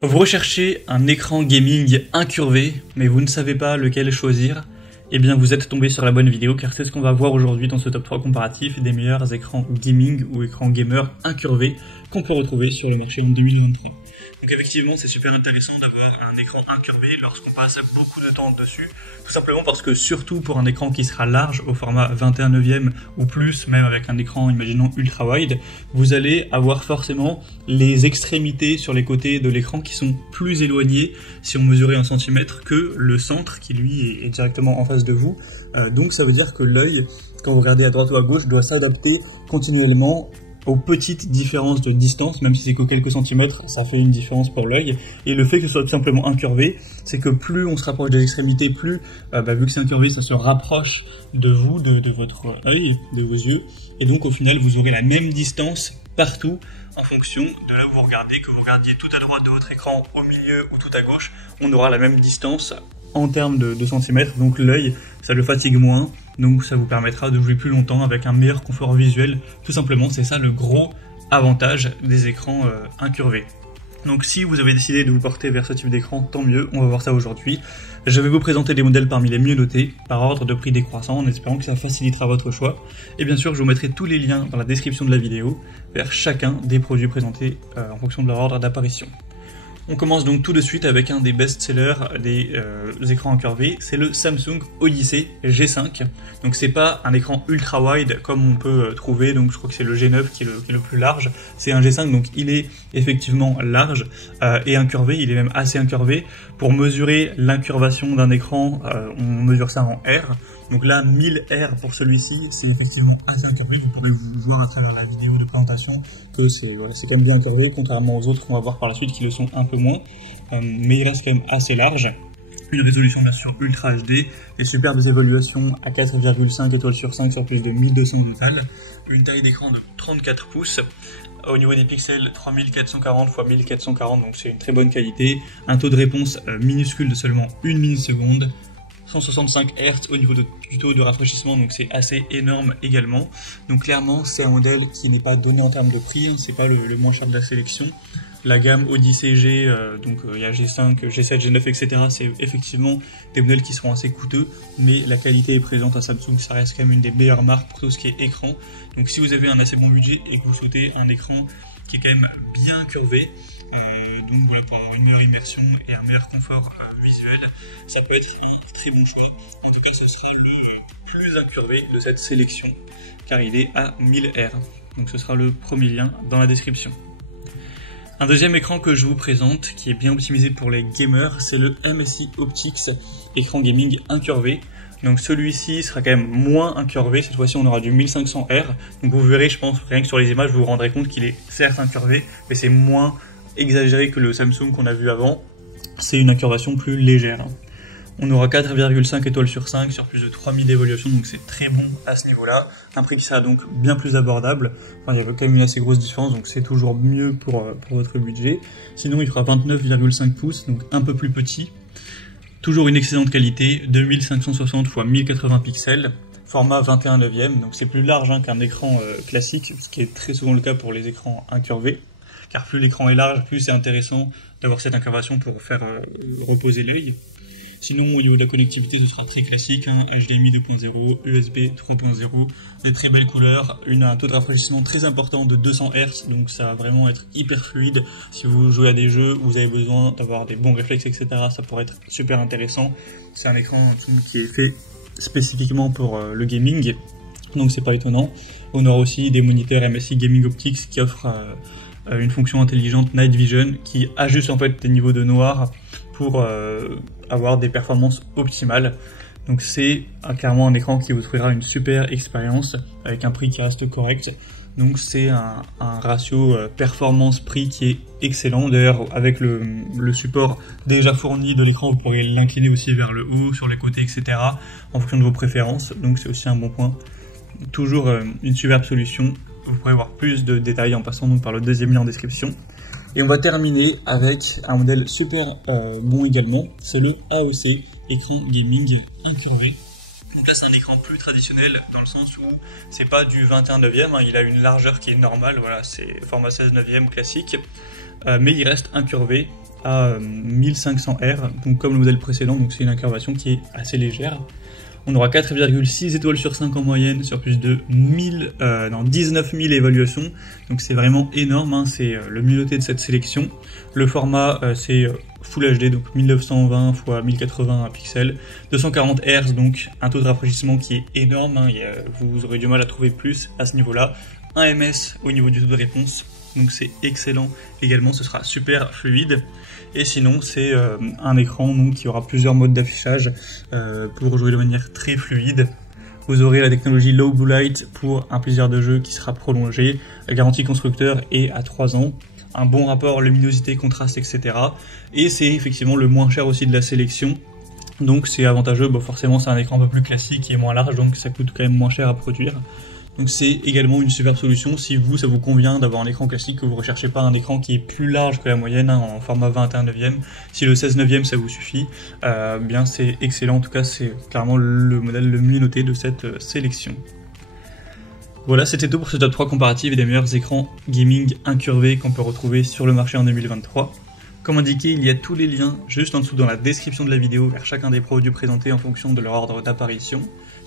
Vous recherchez un écran gaming incurvé, mais vous ne savez pas lequel choisir? Eh bien vous êtes tombé sur la bonne vidéo, car c'est ce qu'on va voir aujourd'hui dans ce top 3 comparatif des meilleurs écrans gaming ou écrans gamer incurvés qu'on peut retrouver sur le marché en 2023. Donc effectivement c'est super intéressant d'avoir un écran incurvé lorsqu'on passe beaucoup de temps dessus, tout simplement parce que surtout pour un écran qui sera large au format 21/9 ou plus, même avec un écran imaginons ultra wide, vous allez avoir forcément les extrémités sur les côtés de l'écran qui sont plus éloignées si on mesurait en centimètres que le centre qui lui est directement en face de vous. Donc ça veut dire que l'œil, quand vous regardez à droite ou à gauche, doit s'adapter continuellement aux petites différences de distance, même si c'est que quelques centimètres, ça fait une différence pour l'œil. Et le fait que ce soit tout simplement incurvé, c'est que plus on se rapproche des extrémités, plus, vu que c'est incurvé, ça se rapproche de vous, de votre œil, de vos yeux. Et donc au final, vous aurez la même distance partout, en fonction de là où vous regardez, que vous regardiez tout à droite de votre écran, au milieu ou tout à gauche, on aura la même distance en termes de centimètres. Donc l'œil, ça le fatigue moins. Donc ça vous permettra de jouer plus longtemps avec un meilleur confort visuel. Tout simplement, c'est ça le gros avantage des écrans incurvés. Donc si vous avez décidé de vous porter vers ce type d'écran, tant mieux, on va voir ça aujourd'hui. Je vais vous présenter des modèles parmi les mieux notés, par ordre de prix décroissant, en espérant que ça facilitera votre choix. Et bien sûr, je vous mettrai tous les liens dans la description de la vidéo, vers chacun des produits présentés en fonction de leur ordre d'apparition. On commence donc tout de suite avec un des best-sellers des écrans incurvés, c'est le Samsung Odyssey G5. Donc c'est pas un écran ultra wide comme on peut trouver, donc je crois que c'est le G9 qui est le plus large, c'est un G5, donc il est effectivement large et incurvé, il est même assez incurvé. Pour mesurer l'incurvation d'un écran, on mesure ça en R. Donc là, 1000 R pour celui-ci, c'est effectivement assez incurvé. Vous pourrez vous voir à travers la vidéo de présentation que c'est quand même bien incurvé, contrairement aux autres qu'on va voir par la suite qui le sont un peu moins. Mais il reste quand même assez large. Une résolution bien sûr Ultra HD, des superbes évaluations à 4,5 étoiles sur 5 sur plus de 1200 total. Une taille d'écran de 34 pouces. Au niveau des pixels, 3440 x 1440, donc c'est une très bonne qualité. Un taux de réponse minuscule de seulement 1 milliseconde. 165 Hz au niveau du taux de rafraîchissement, donc c'est assez énorme également. Donc clairement c'est un modèle qui n'est pas donné en termes de prix, c'est pas le moins cher de la sélection. La gamme Odyssey G, donc il y a G5, G7, G9, etc. c'est effectivement des modèles qui seront assez coûteux, mais la qualité est présente à Samsung, ça reste quand même une des meilleures marques pour tout ce qui est écran. Donc si vous avez un assez bon budget et que vous souhaitez un écran qui est quand même bien curvé, donc voilà, pour avoir une meilleure immersion et un meilleur confort visuel, ça peut être un très bon choix. En tout cas, ce sera le plus incurvé de cette sélection, car il est à 1000 R. Donc ce sera le premier lien dans la description. Un deuxième écran que je vous présente, qui est bien optimisé pour les gamers, c'est le MSI Optix, écran gaming incurvé. Donc celui-ci sera quand même moins incurvé, cette fois-ci on aura du 1500 R. Donc vous verrez, je pense, rien que sur les images, vous vous rendrez compte qu'il est certes incurvé, mais c'est moins exagéré que le Samsung qu'on a vu avant. C'est une incurvation plus légère. On aura 4,5 étoiles sur 5 sur plus de 3000 d'évaluation, donc c'est très bon à ce niveau-là. Un prix qui sera donc bien plus abordable. Enfin, il y avait quand même une assez grosse différence, donc c'est toujours mieux pour votre budget. Sinon, il fera 29,5 pouces, donc un peu plus petit. Toujours une excellente qualité, 2560 x 1080 pixels, format 21/9, donc c'est plus large qu'un écran classique, ce qui est très souvent le cas pour les écrans incurvés. Car plus l'écran est large, plus c'est intéressant d'avoir cette incurvation pour faire reposer l'œil. Sinon, au niveau de la connectivité, ce sera très classique, HDMI 2.0, USB 3.0, des très belles couleurs, un taux de rafraîchissement très important de 200 Hz, donc ça va vraiment être hyper fluide. Si vous jouez à des jeux où vous avez besoin d'avoir des bons réflexes, etc., ça pourrait être super intéressant. C'est un écran qui est fait spécifiquement pour le gaming, donc c'est pas étonnant. On aura aussi des moniteurs MSI Gaming Optics qui offrent une fonction intelligente Night Vision qui ajuste en fait des niveaux de noir pour avoir des performances optimales. Donc c'est clairement un écran qui vous offrira une super expérience avec un prix qui reste correct. Donc c'est un ratio performance-prix qui est excellent. D'ailleurs avec le support déjà fourni de l'écran, vous pourrez l'incliner aussi vers le haut, sur les côtés, etc. en fonction de vos préférences. Donc c'est aussi un bon point. Toujours une superbe solution. Vous pourrez voir plus de détails en passant donc par le deuxième lien en description. Et on va terminer avec un modèle super bon également, c'est le AOC, écran gaming incurvé. Donc là c'est un écran plus traditionnel dans le sens où c'est pas du 21/9, il a une largeur qui est normale, voilà, c'est format 16/9 classique, mais il reste incurvé à 1500R, donc comme le modèle précédent, donc c'est une incurvation qui est assez légère. On aura 4,6 étoiles sur 5 en moyenne sur plus de 19 000 évaluations, donc c'est vraiment énorme, hein, c'est le mieux noté de cette sélection. Le format c'est Full HD, donc 1920 x 1080 pixels, 240 Hz, donc un taux de rafraîchissement qui est énorme, hein, vous aurez du mal à trouver plus à ce niveau-là. Un ms au niveau du taux de réponse, donc c'est excellent également, ce sera super fluide. Et sinon c'est un écran donc, qui aura plusieurs modes d'affichage pour jouer de manière très fluide. Vous aurez la technologie Low Blue Light pour un plaisir de jeu qui sera prolongé. La garantie constructeur est à 3 ans. Un bon rapport luminosité, contraste, etc. Et c'est effectivement le moins cher aussi de la sélection. Donc c'est avantageux, bon, forcément c'est un écran un peu plus classique et moins large, donc ça coûte quand même moins cher à produire. Donc c'est également une super solution si ça vous convient d'avoir un écran classique, que vous ne recherchez pas un écran qui est plus large que la moyenne, hein, en format 21/9. Si le 16/9 ça vous suffit, bien c'est excellent, en tout cas c'est clairement le modèle le mieux noté de cette sélection. Voilà, c'était tout pour ce top 3 comparatif des meilleurs écrans gaming incurvés qu'on peut retrouver sur le marché en 2023. Comme indiqué, il y a tous les liens juste en dessous dans la description de la vidéo vers chacun des produits présentés en fonction de leur ordre d'apparition.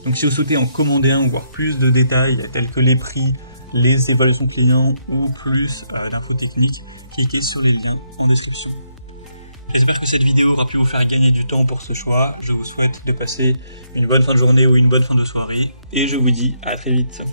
Donc si vous souhaitez en commander un ou voir plus de détails tels que les prix, les évaluations clients ou plus d'infos techniques, cliquez sur les liens en description. J'espère que cette vidéo aura pu vous faire gagner du temps pour ce choix. Je vous souhaite de passer une bonne fin de journée ou une bonne fin de soirée et je vous dis à très vite.